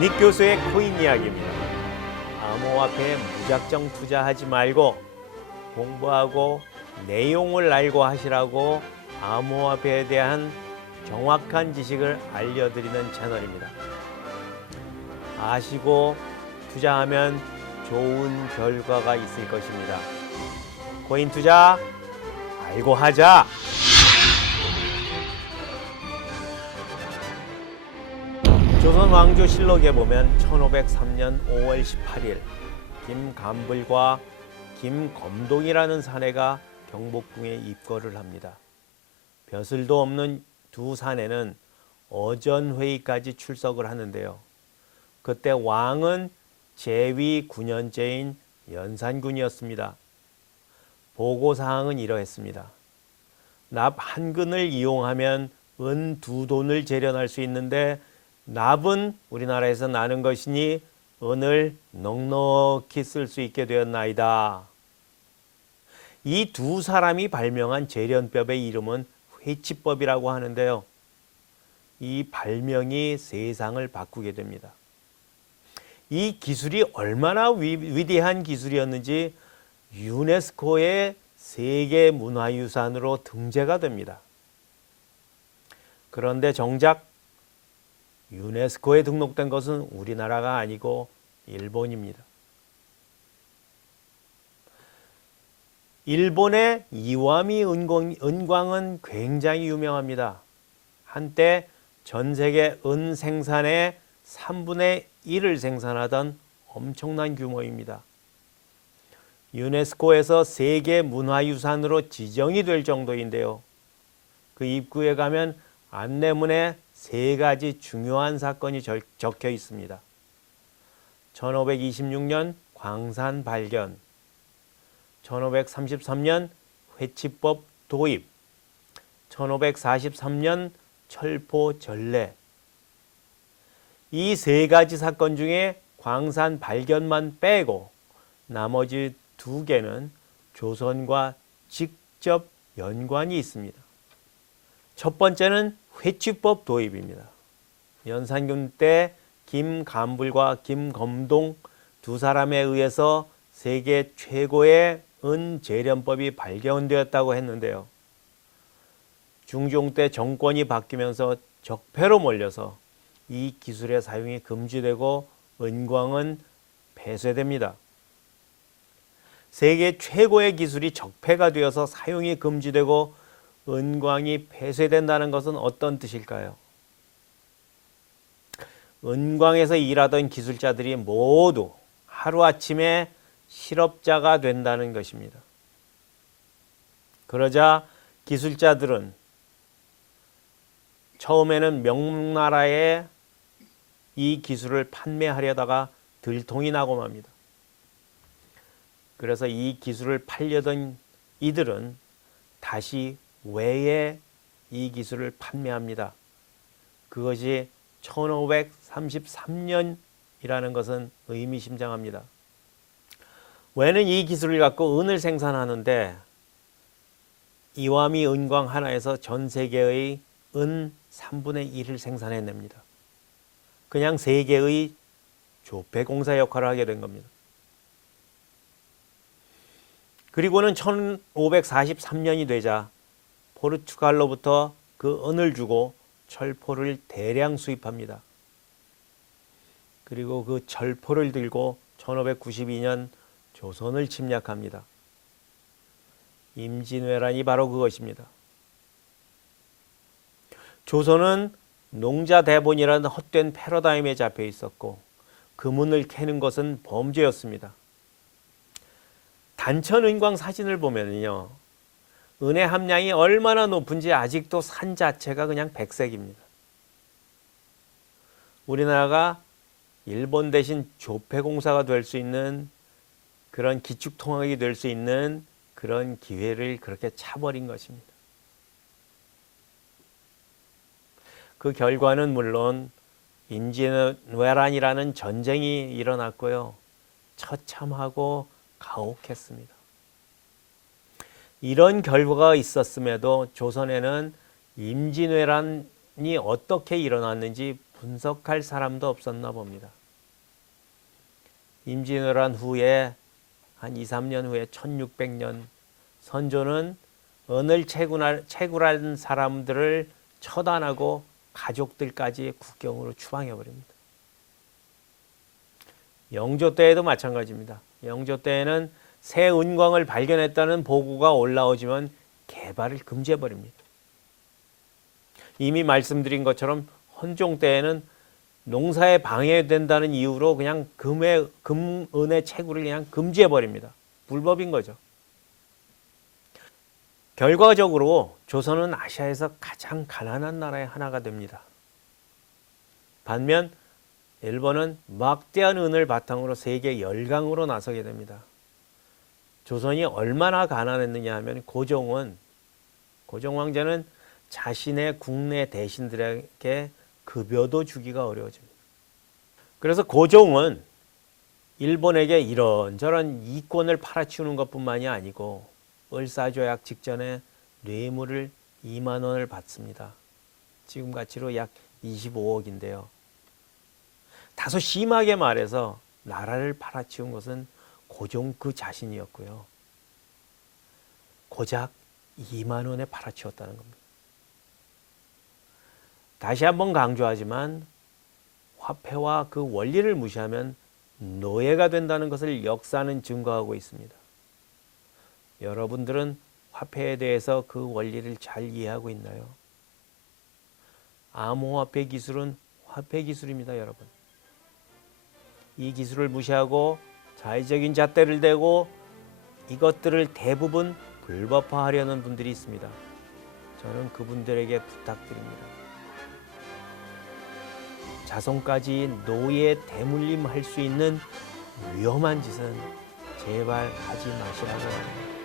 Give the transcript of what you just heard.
닉 교수의 코인 이야기입니다. 암호화폐에 무작정 투자하지 말고 공부하고 내용을 알고 하시라고 암호화폐에 대한 정확한 지식을 알려드리는 채널입니다. 아시고 투자하면 좋은 결과가 있을 것입니다. 코인 투자 알고 하자. 조선 왕조실록에 보면 1503년 5월 18일 김감불과 김검동이라는 사내가 경복궁에 입거를 합니다. 벼슬도 없는 두 사내는 어전회의까지 출석을 하는데요. 그때 왕은 제위 9년째인 연산군이었습니다. 보고사항은 이러했습니다. 납 한 근을 이용하면 은 두 돈을 재련할 수 있는데 납은 우리나라에서 나는 것이니 은을 넉넉히 쓸 수 있게 되었나이다. 이 두 사람이 발명한 재련법의 이름은 회치법이라고 하는데요. 이 발명이 세상을 바꾸게 됩니다. 이 기술이 얼마나 위대한 기술이었는지 유네스코의 세계문화유산으로 등재가 됩니다. 그런데 정작 유네스코에 등록된 것은 우리나라가 아니고 일본입니다. 일본의 이와미 은광은 굉장히 유명합니다. 한때 전 세계 은 생산의 3분의 1을 생산하던 엄청난 규모입니다. 유네스코에서 세계문화유산으로 지정이 될 정도인데요. 그 입구에 가면 안내문에 세 가지 중요한 사건이 적혀 있습니다. 1526년 광산 발견, 1533년 회치법 도입, 1543년 철포 전래. 이 세 가지 사건 중에 광산 발견만 빼고 나머지 두 개는 조선과 직접 연관이 있습니다. 첫 번째는 회치법 도입입니다. 연산군 때 김감불과 김검동 두 사람에 의해서 세계 최고의 은 재련법이 발견되었다고 했는데요. 중종 때 정권이 바뀌면서 적폐로 몰려서 이 기술의 사용이 금지되고 은광은 폐쇄됩니다. 세계 최고의 기술이 적폐가 되어서 사용이 금지되고 은광이 폐쇄된다는 것은 어떤 뜻일까요? 은광에서 일하던 기술자들이 모두 하루아침에 실업자가 된다는 것입니다. 그러자 기술자들은 처음에는 명나라에 이 기술을 판매하려다가 들통이 나고 맙니다. 그래서 이 기술을 팔려던 이들은 다시 외에 이 기술을 판매합니다. 그것이 1533년이라는 것은 의미심장합니다. 외는 이 기술을 갖고 은을 생산하는데 이와미 은광 하나에서 전 세계의 은 3분의 1을 생산해냅니다. 그냥 세계의 조폐공사 역할을 하게 된 겁니다. 그리고는 1543년이 되자 포르투갈로부터 그 은을 주고 철포를 대량 수입합니다. 그리고 그 철포를 들고 1592년 조선을 침략합니다. 임진왜란이 바로 그것입니다. 조선은 농자대본이라는 헛된 패러다임에 잡혀 있었고 금은을 캐는 것은 범죄였습니다. 단천은광 사진을 보면요, 은의 함량이 얼마나 높은지 아직도 산 자체가 그냥 백색입니다. 우리나라가 일본 대신 조폐공사가 될 수 있는 그런 기축통학이 될 수 있는 그런 기회를 그렇게 차버린 것입니다. 그 결과는 물론 임진왜란이라는 전쟁이 일어났고요. 처참하고 가혹했습니다. 이런 결과가 있었음에도 조선에는 임진왜란이 어떻게 일어났는지 분석할 사람도 없었나 봅니다. 임진왜란 후에 한 2, 3년 후에 1600년 선조는 언을 채굴한 사람들을 처단하고 가족들까지 국경으로 추방해버립니다. 영조 때에도 마찬가지입니다. 영조 때에는 새 은광을 발견했다는 보고가 올라오지만 개발을 금지해버립니다. 이미 말씀드린 것처럼 헌종 때에는 농사에 방해된다는 이유로 그냥 금은의 채굴을 그냥 금지해버립니다. 불법인 거죠. 결과적으로 조선은 아시아에서 가장 가난한 나라의 하나가 됩니다. 반면 일본은 막대한 은을 바탕으로 세계 열강으로 나서게 됩니다. 조선이 얼마나 가난했느냐 하면 고종 황제는 자신의 국내 대신들에게 급여도 주기가 어려워집니다. 그래서 고종은 일본에게 이런저런 이권을 팔아치우는 것뿐만이 아니고 을사조약 직전에 뇌물을 2만 원을 받습니다. 지금 가치로 약 25억인데요. 다소 심하게 말해서 나라를 팔아치운 것은 고종 그 자신이었고요. 고작 2만 원에 팔아치웠다는 겁니다. 다시 한번 강조하지만 화폐와 그 원리를 무시하면 노예가 된다는 것을 역사는 증거하고 있습니다. 여러분들은 화폐에 대해서 그 원리를 잘 이해하고 있나요? 암호화폐 기술은 화폐 기술입니다, 여러분. 이 기술을 무시하고 자의적인 잣대를 대고 이것들을 대부분 불법화하려는 분들이 있습니다. 저는 그분들에게 부탁드립니다. 자손까지 노예 대물림할 수 있는 위험한 짓은 제발 하지 마시라고 합니다.